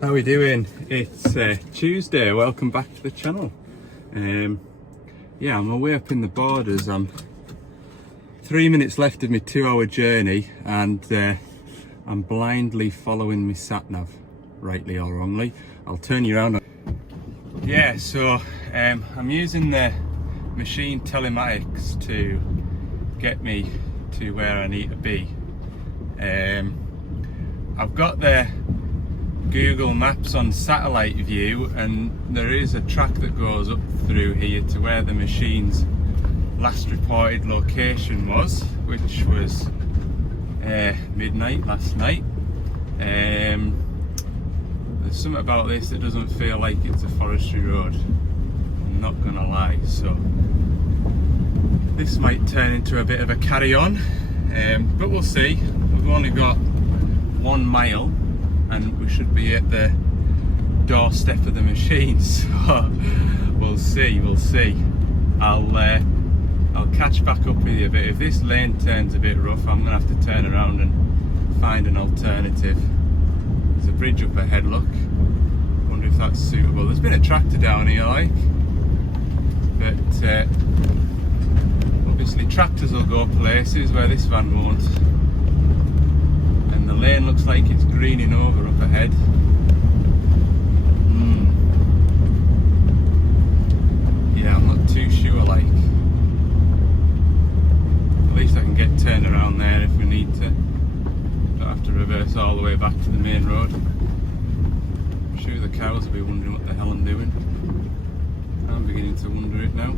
How are we doing? It's Tuesday. Welcome back to the channel. Yeah, I'm away up in the borders. I'm 3 minutes left of my 2-hour journey, and I'm blindly following my sat nav, rightly or wrongly. I'll turn you around. Yeah, so I'm using the machine telematics to get me to where I need to be. I've got the Google Maps on satellite view, and there is a track that goes up through here to where the machine's last reported location was, which was midnight last night. There's something about this that doesn't feel like it's a forestry road, I'm not gonna lie, so this might turn into a bit of a carry-on, but we'll see. We've only got 1 mile and we should be at the doorstep of the machine, so we'll see. I'll catch back up with you, but if this lane turns a bit rough, I'm gonna have to turn around and find an alternative. There's a bridge up ahead, look. Wonder if that's suitable. There's been a tractor down here, like, but obviously tractors will go places where this van won't. The lane looks like it's greening over up ahead. Yeah, I'm not too sure, like. At least I can get turned around there if we need to. Don't have to reverse all the way back to the main road. I'm sure the cows will be wondering what the hell I'm doing. I'm beginning to wonder it now.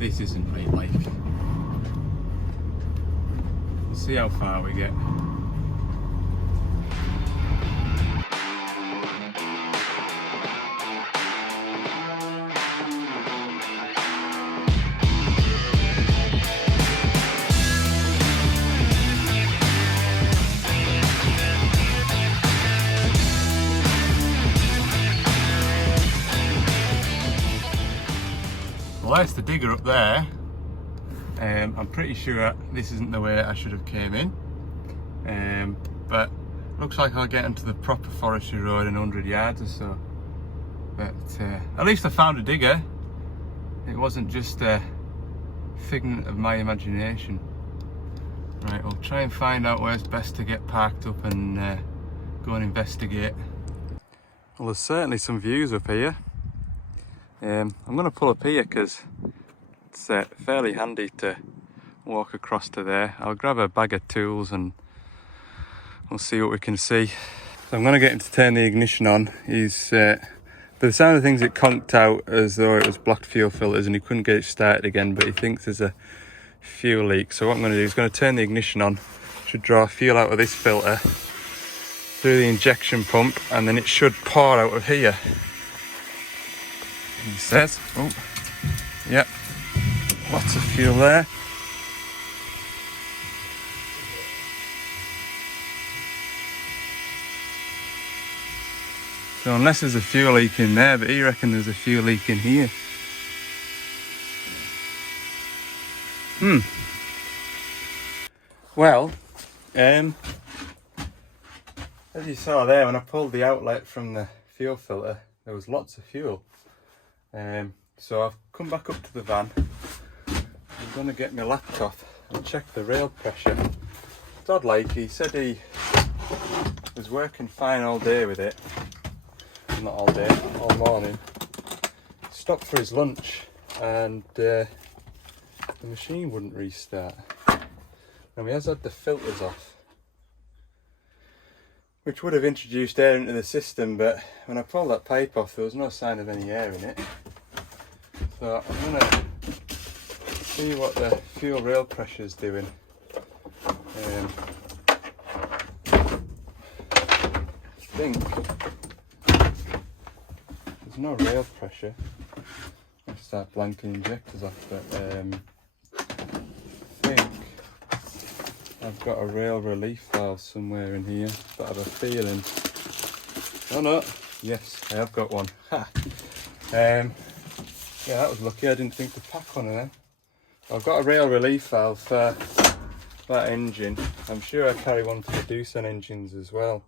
This isn't right, like. We'll see how far we get. Well, there's the digger up there. I'm pretty sure this isn't the way I should have came in, but looks like I'll get into the proper forestry road in 100 yards or so. But at least I found a digger. It wasn't just a figment of my imagination. Right, we'll try and find out where's best to get parked up and go and investigate. Well, there's certainly some views up here. I'm going to pull up here because it's fairly handy to walk across to there. I'll grab a bag of tools and we'll see what we can see. So I'm going to get him to turn the ignition on. He's, by the sound of things, it conked out as though it was blocked fuel filters and he couldn't get it started again, but he thinks there's a fuel leak. So what I'm going to do is going to turn the ignition on. Should draw fuel out of this filter through the injection pump, and then it should pour out of here. He says, oh, yeah, lots of fuel there. So unless there's a fuel leak in there, but he reckons there's a fuel leak in here. Well, as you saw there, when I pulled the outlet from the fuel filter, there was lots of fuel. So I've come back up to the van. I'm going to get my laptop and check the rail pressure. It's odd, like, he said he was working fine all day with it. Not all day, all morning. Stopped for his lunch and the machine wouldn't restart. Now he has had the filters off, which would have introduced air into the system, but when I pulled that pipe off there was no sign of any air in it. So I'm going to see what the fuel rail pressure is doing. I think there's no rail pressure. I'll start blanking injectors off, but I think I've got a rail relief valve somewhere in here, but I have a feeling. Oh no, yes, I have got one. Ha! Yeah, that was lucky. I didn't think to pack one of them. I've got a rail relief valve for that engine. I'm sure I carry one for the Doosan engines as well.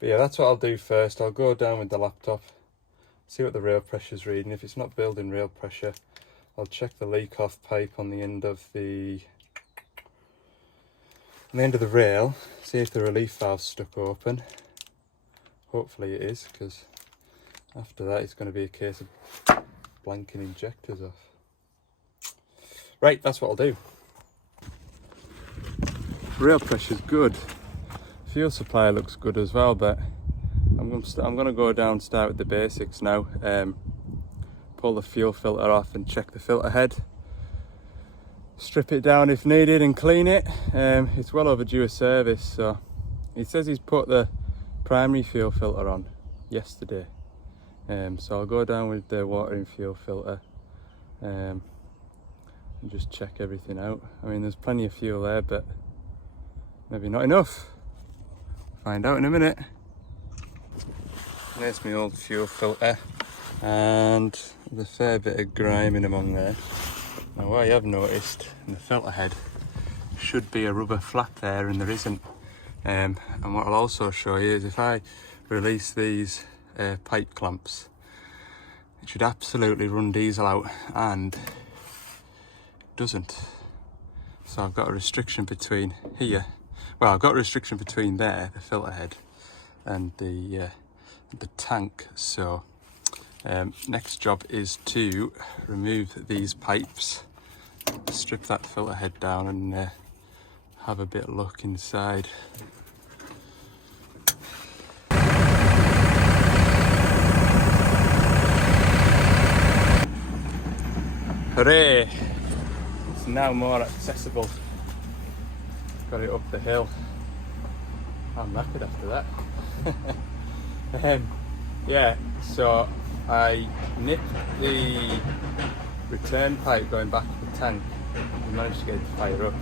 But yeah, that's what I'll do first. I'll go down with the laptop, see what the rail pressure's reading. If it's not building rail pressure, I'll check the leak off pipe on the end of the rail, see if the relief valve's stuck open. Hopefully it is, because after that it's going to be a case of blanking injectors off. Right, that's what I'll do. Rail pressure's good. Fuel supply looks good as well, but I'm going to go down, start with the basics now. Pull the fuel filter off and check the filter head. Strip it down if needed and clean it. It's well overdue a service, so he says he's put the primary fuel filter on yesterday. So I'll go down with the watering fuel filter and just check everything out. I mean, there's plenty of fuel there, but maybe not enough. Find out in a minute. There's my old fuel filter, and there's a fair bit of grime in among there. Now what I have noticed in the filter head should be a rubber flap there, and there isn't. And what I'll also show you is if I release these pipe clamps, it should absolutely run diesel out, and it doesn't. So I've got a restriction between here. Well, I've got a restriction between there, the filter head, and the tank. So next job is to remove these pipes, strip that filter head down, and have a bit of look inside. Hooray! It's now more accessible. Got it up the hill. I'm knackered after that. Yeah, so I nipped the return pipe going back to the tank and managed to get it to fire up.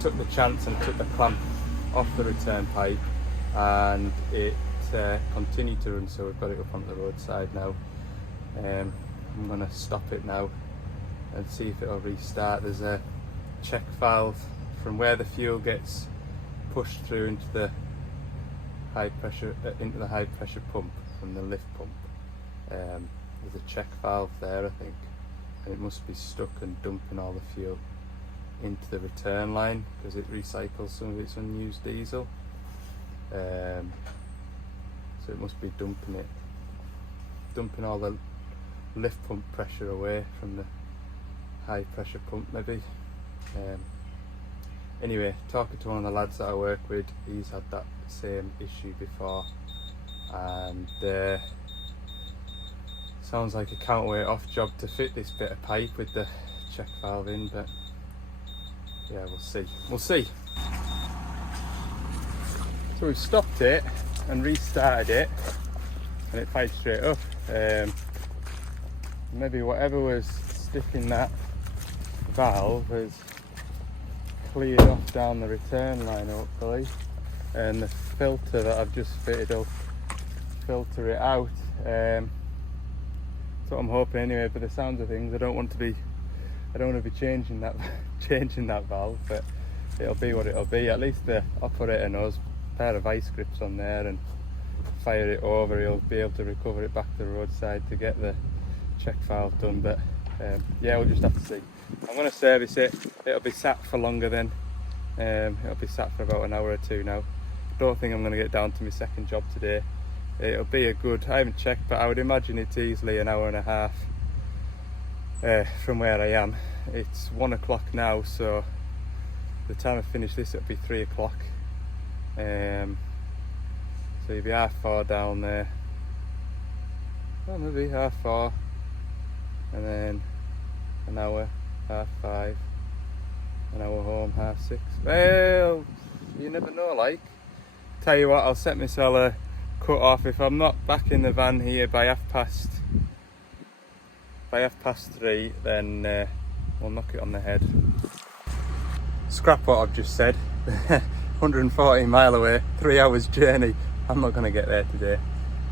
Took the chance and took the clamp off the return pipe, and it continued to run, so we've got it up on the roadside now. I'm going to stop it now and see if it'll restart. There's a check valve from where the fuel gets pushed through into the high pressure pump from the lift pump. There's a check valve there, I think, and it must be stuck and dumping all the fuel into the return line because it recycles some of its unused diesel. So it must be dumping all the lift pump pressure away from the high pressure pump, maybe. Anyway, talking to one of the lads that I work with, he's had that same issue before, and sounds like a counterweight off job to fit this bit of pipe with the check valve in, but yeah, we'll see. So we've stopped it and restarted it, and it fired straight up. Maybe whatever was sticking that valve has cleared off down the return line, hopefully, and the filter that I've just fitted will filter it out. That's what I'm hoping anyway. But the sounds of things, I don't want to be changing that valve, but it'll be what it'll be. At least the operator knows a pair of vice grips on there, and fire it over, he'll be able to recover it back to the roadside to get the check valve done. But yeah, we'll just have to see. I'm going to service it. It'll be sat for longer then. It'll be sat for about an hour or two now. Don't think I'm going to get down to my second job today. It'll be a good, I haven't checked, but I would imagine it's easily an hour and a half from where I am. It's 1 o'clock now, so the time I finish this it'll be 3 o'clock. So you'll be 4:30 down there. Well, maybe 4:30, and then an hour, 5:30, an hour home, 6:30. Well, you never know, like. Tell you what, I'll set myself a cut off. If I'm not back in the van here by 3:30, then we'll knock it on the head. Scrap what I've just said. 140 mile away, 3 hours journey. I'm not going to get there today.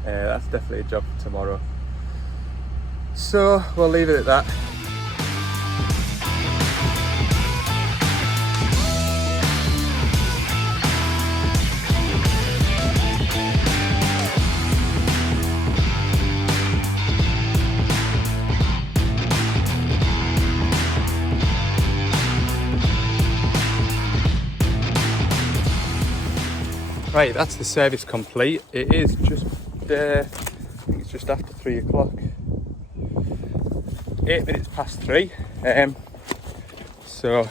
That's definitely a job for tomorrow. So we'll leave it at that. Right, that's the service complete. It is just, I think it's just after 3 o'clock. 8 minutes past 3. So,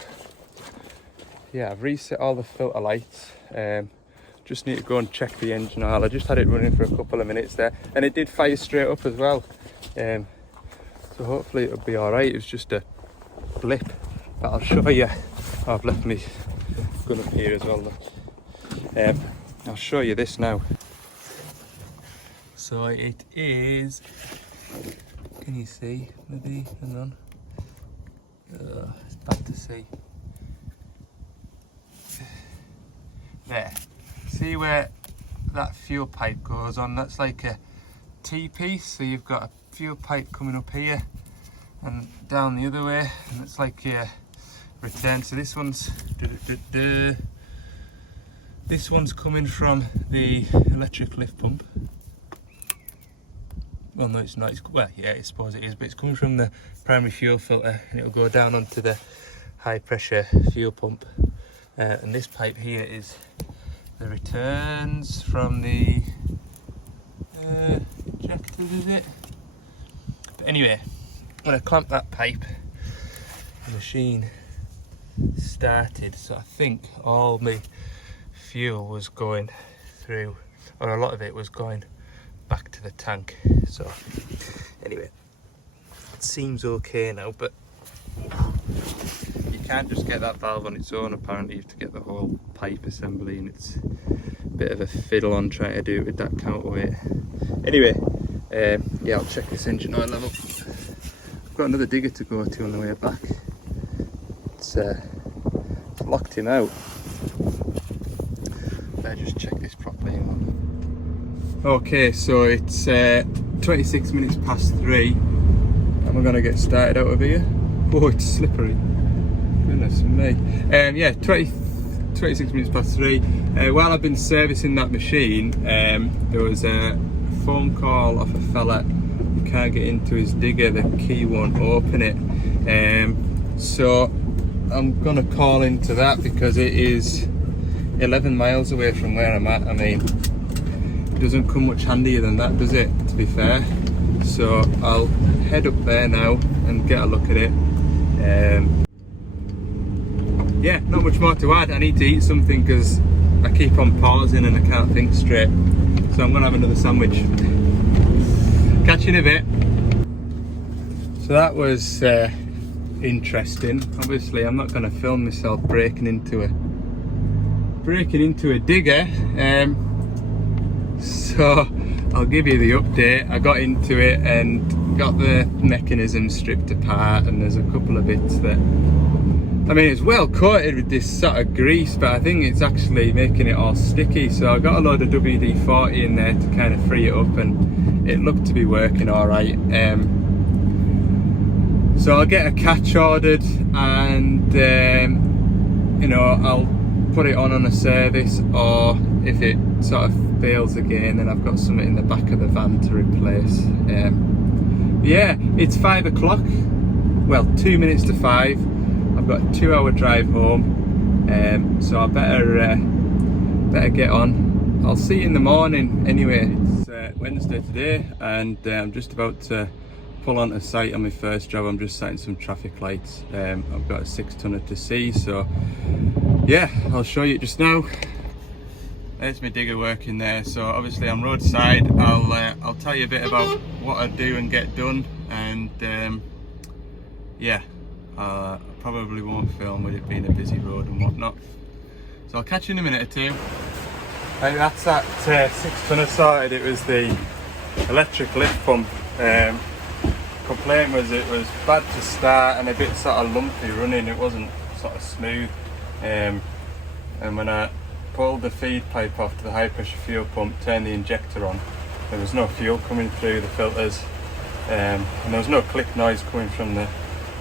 yeah, I've reset all the filter lights. Just need to go and check the engine oil. I just had it running for a couple of minutes there, and it did fire straight up as well. So hopefully it'll be all right. It was just a blip, but I'll show you. Oh, I've left my gun up here as well. Look. I'll show you this now. So it is. Can you see? Maybe. Hang on. It's bad to see. There. See where that fuel pipe goes on? That's like a T-piece. So you've got a fuel pipe coming up here and down the other way, and it's like your return. So this one's this one's coming from the electric lift pump. Well, no, it's not. Well, yeah, I suppose it is, but it's coming from the primary fuel filter, and it'll go down onto the high pressure fuel pump. And this pipe here is the returns from the injectors, is it? But anyway, when I clamped that pipe, the machine started. So I think all my fuel was going through, or a lot of it was going back to the tank. So anyway, it seems okay now, but you can't just get that valve on its own. Apparently you have to get the whole pipe assembly, and it's a bit of a fiddle on trying to do it with that counterweight. Anyway, yeah, I'll check this engine oil level. I've got another digger to go to on the way back. It's locked him out. Better just check this properly. Okay, so it's 26 minutes past 3, and we're gonna get started out of here. Oh, it's slippery. Goodness me. Yeah, 26 minutes past 3. While I've been servicing that machine, there was a phone call off a fella who can't get into his digger. The key won't open it. So I'm gonna call into that because it is 11 miles away from where I'm at. I mean, it doesn't come much handier than that, does it, to be fair? So I'll head up there now and get a look at it. Yeah, not much more to add. I need to eat something because I keep on pausing and I can't think straight. So I'm gonna have another sandwich. Catch you in a bit. So that was interesting. Obviously I'm not gonna film myself breaking into a digger. So I'll give you the update. I got into it and got the mechanism stripped apart, and there's a couple of bits that, I mean, it's well coated with this sort of grease, but I think it's actually making it all sticky. So I got a load of WD-40 in there to kind of free it up, and it looked to be working all right. So I'll get a catch ordered, and you know, I'll put it on a service, or if it sort of fails again, then I've got something in the back of the van to replace. Yeah, it's 5 o'clock. Well, 2 minutes to 5. I've got a 2-hour drive home, so I better get on. I'll see you in the morning. Anyway, it's Wednesday today, and I'm just about to pull onto site on my first job. I'm just setting some traffic lights. I've got a 6-tonner to see, so yeah, I'll show you just now. There's my digger working there. So obviously I'm roadside. I'll tell you a bit about what I do and get done, and yeah, I probably won't film with it being a busy road and whatnot. So I'll catch you in a minute or two. And that's that 6-tonner sorted. It was the electric lift pump. Complaint was it was bad to start and a bit sort of lumpy running. It wasn't sort of smooth. And when I pulled the feed pipe off to the high pressure fuel pump, turned the injector on, there was no fuel coming through the filters, and there was no click noise coming from the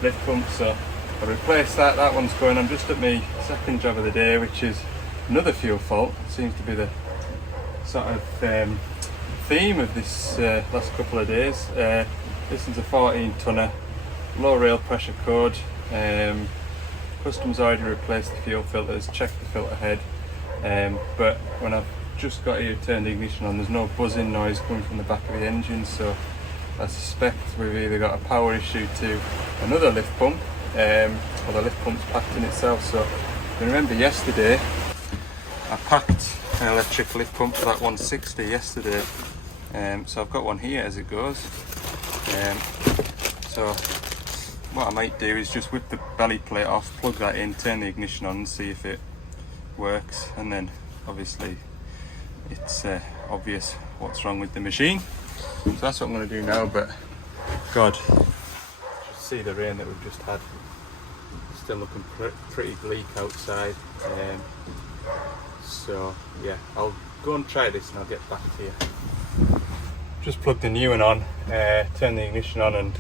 lift pump. So I replaced that. That one's going. I'm just at my second job of the day, which is another fuel fault. It seems to be the sort of theme of this last couple of days. This is a 14-tonner, low rail pressure code. Customs already replaced the fuel filters, checked the filter head, but when I've just got here, turned the ignition on. There's no buzzing noise coming from the back of the engine, so I suspect we've either got a power issue to another lift pump, or the lift pump's packed in itself. So if you remember yesterday, I packed an electric lift pump for that 160 yesterday, so I've got one here as it goes. So what I might do is just whip the belly plate off, plug that in, turn the ignition on and see if it works, and then obviously it's obvious what's wrong with the machine. So that's what I'm going to do now. But God, just see the rain that we've just had. Still looking pretty bleak outside. So yeah, I'll go and try this and I'll get back to you. Just plugged the new one on, turned the ignition on, and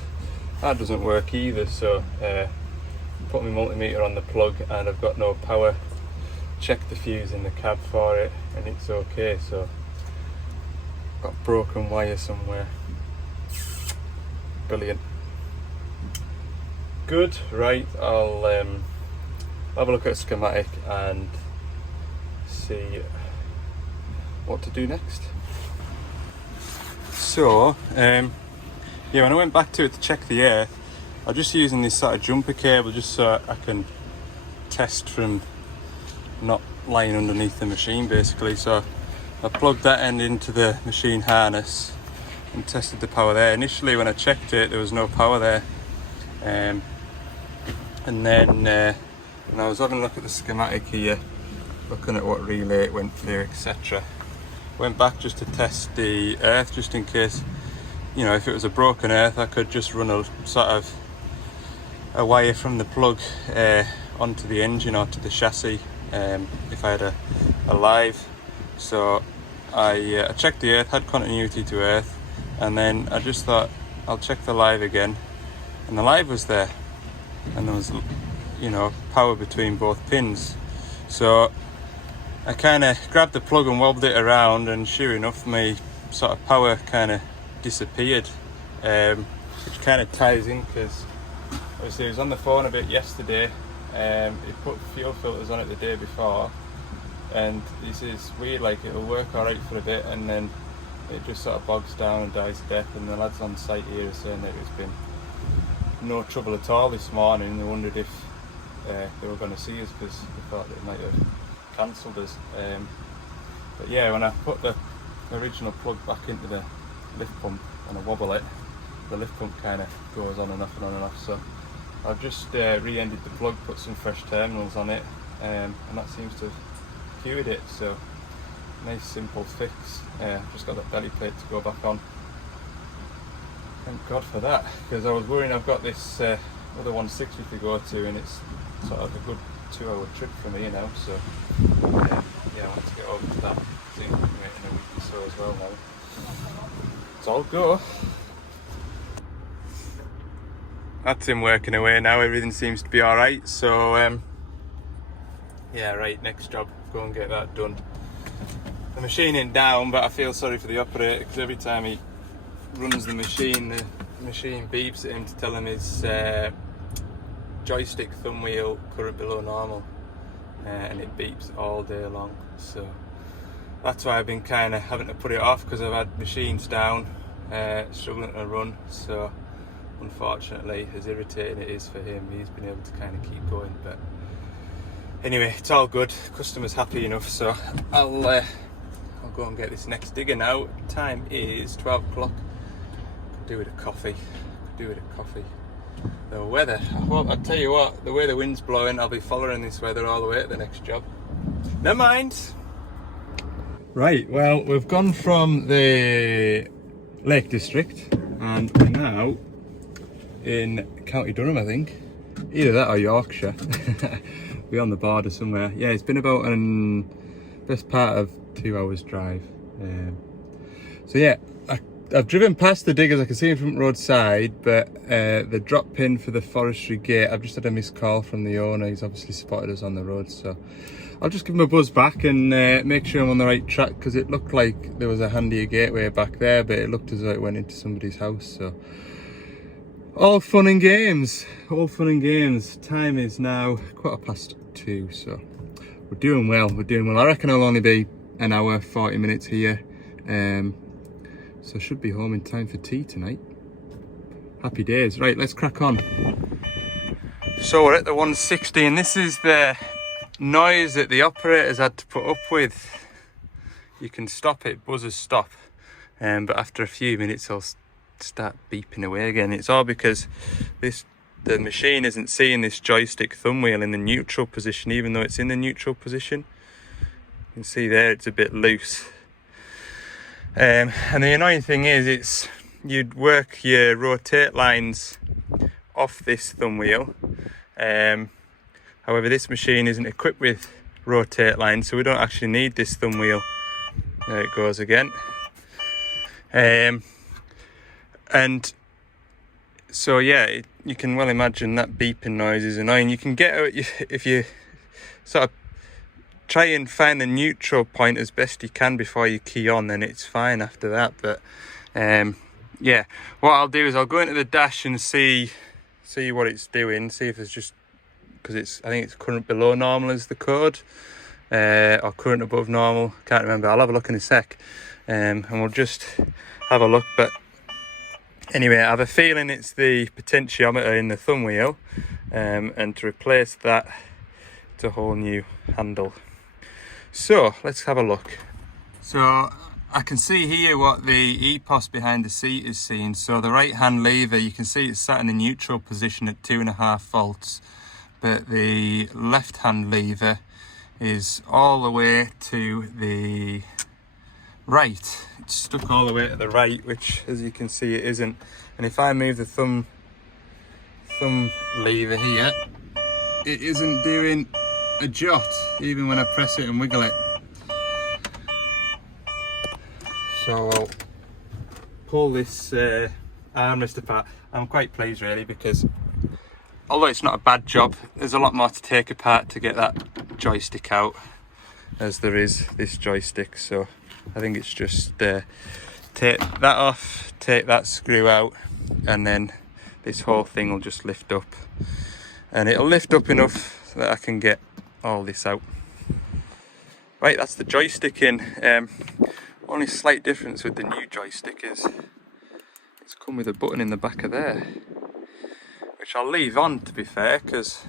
that doesn't work either. So put my multimeter on the plug and I've got no power. Checked the fuse in the cab for it and it's okay. So got broken wire somewhere. Brilliant. Good. Right, I'll have a look at a schematic and see what to do next. So yeah, when I went back to it to check the earth, I'm just using this sort of jumper cable just so I can test from not lying underneath the machine basically. So I plugged that end into the machine harness and tested the power there. Initially when I checked it, there was no power there, and then when I was having a look at the schematic here, looking at what relay it went through, etc., went back just to test the earth, just in case, you know, if it was a broken earth, I could just run a sort of a wire from the plug onto the engine or to the chassis, if I had a live. So I checked the earth, had continuity to earth, and then I just thought I'll check the live again, and the live was there, and there was, you know, power between both pins. So I kind of grabbed the plug and wobbled it around, and sure enough, my sort of power kind of disappeared, which kind of ties in because obviously I was on the phone a bit yesterday. He put fuel filters on it the day before, and this is weird, like it'll work alright for a bit and then it just sort of bogs down and dies to death. And the lads on site here are saying that it's been no trouble at all this morning. They wondered if they were going to see us because they thought they might have cancelled us. But yeah, when I put the original plug back into the lift pump and I wobble it, the lift pump kind of goes on and off and on and off. So I've just re-ended the plug, put some fresh terminals on it, and that seems to have cured it. So nice simple fix. Just got that belly plate to go back on. Thank God for that, because I was worrying. I've got this other 160 to go to, and it's sort of a good 2-hour trip from here now. So yeah, I want to get over to that. Seems like I'm waiting a week or so as well now. It's all go. That's him working away now. Everything seems to be all right. So yeah, right. Next job, go and get that done. The machine ain't down, but I feel sorry for the operator because every time he runs the machine beeps at him to tell him his joystick thumb wheel current below normal, and it beeps all day long. So that's why I've been kind of having to put it off, because I've had machines down, struggling to run. So unfortunately, as irritating it is for him, he's been able to kind of keep going. But anyway, it's all good. Customer's happy enough. So I'll go and get this next digger now. Time is 12 o'clock. Could do with a coffee. The weather, well, I'll tell you what, the way the wind's blowing, I'll be following this weather all the way to the next job. Never mind. Right, well, we've gone from the Lake District and we're now in County Durham, I think. Either that or Yorkshire. We're on the border somewhere. Yeah, it's been about an best part of 2 hours drive. So yeah, I've driven past the diggers. I can see them from roadside, but the drop pin for the forestry gate, I've just had a missed call from the owner. He's obviously spotted us on the road, so I'll just give him a buzz back and make sure I'm on the right track, because it looked like there was a handier gateway back there, but it looked as though it went into somebody's house. So all fun and games, Time is now 2:15, so we're doing well. I reckon I'll only be an hour, 40 minutes here. So I should be home in time for tea tonight. Happy days. Right, let's crack on. So we're at the 160 and this is the noise that the operators had to put up with. You can stop it, buzzers stop, but after a few minutes it'll start beeping away again. It's all because the machine isn't seeing this joystick thumb wheel in the neutral position, even though it's in the neutral position. You can see there it's a bit loose. And the annoying thing is, you'd work your rotate lines off this thumb wheel. However, this machine isn't equipped with rotate lines, so we don't actually need this thumb wheel. There it goes again. And so yeah, you can well imagine that beeping noise is annoying. You can get out if you sort of try and find the neutral point as best you can before you key on, then it's fine after that. But yeah, what I'll do is I'll go into the dash and see what it's doing, see if it's just, because I think it's current below normal is the code, or current above normal, can't remember. I'll have a look in a sec, and we'll just have a look. But anyway, I have a feeling it's the potentiometer in the thumb wheel, and to replace that, it's a whole new handle. So let's have a look. So I can see here what the EPOS behind the seat is seeing. So the right hand lever, you can see it's sat in the neutral position at 2.5 volts, but the left hand lever is all the way to the right. It's stuck all the way to the right, which as you can see it isn't. And if I move the thumb lever here, it isn't doing a jot even when I press it and wiggle it. So I'll pull this armrest apart. I'm quite pleased really, because although it's not a bad job, there's a lot more to take apart to get that joystick out as there is this joystick. So I think it's just take that off, take that screw out, and then this whole thing will just lift up, and it'll lift up enough so that I can get all this out. Right, that's the joystick in. Only slight difference with the new joystick is it's come with a button in the back of there, which I'll leave on, to be fair, because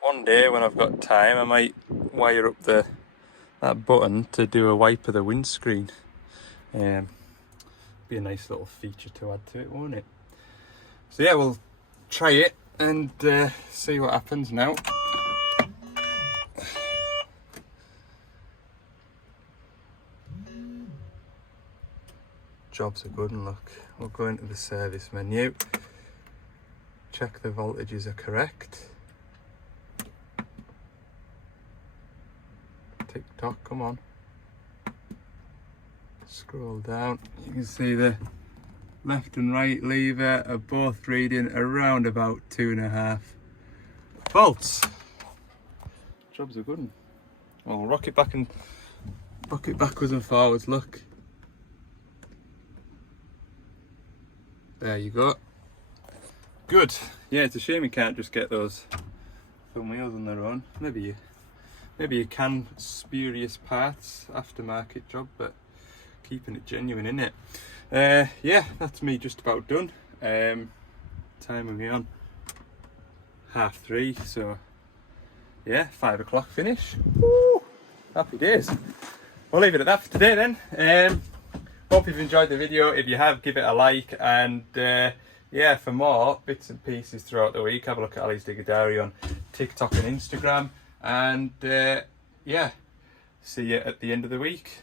one day when I've got time I might wire up that button to do a wipe of the windscreen. Be a nice little feature to add to it, won't it? So yeah, we'll try it and see what happens now. Jobs are good, and look, we'll go into the service menu, check the voltages are correct. Tick tock, come on. Scroll down, you can see the left and right lever are both reading around about 2.5 volts. Jobs are good. Well, we'll rock it backwards and forwards, look. There you go. Good. Yeah, it's a shame you can't just get those thumb wheels on their own. Maybe you can, spurious parts, aftermarket job, but keeping it genuine, innit? Yeah, that's me just about done. Time are we on? 3:30, so yeah, 5 o'clock finish. Woo! Happy days. We'll leave it at that for today then. Hope you've enjoyed the video. If you have, give it a like, and yeah, for more bits and pieces throughout the week, have a look at Ali's Digger Diary on TikTok and Instagram, and yeah, see you at the end of the week.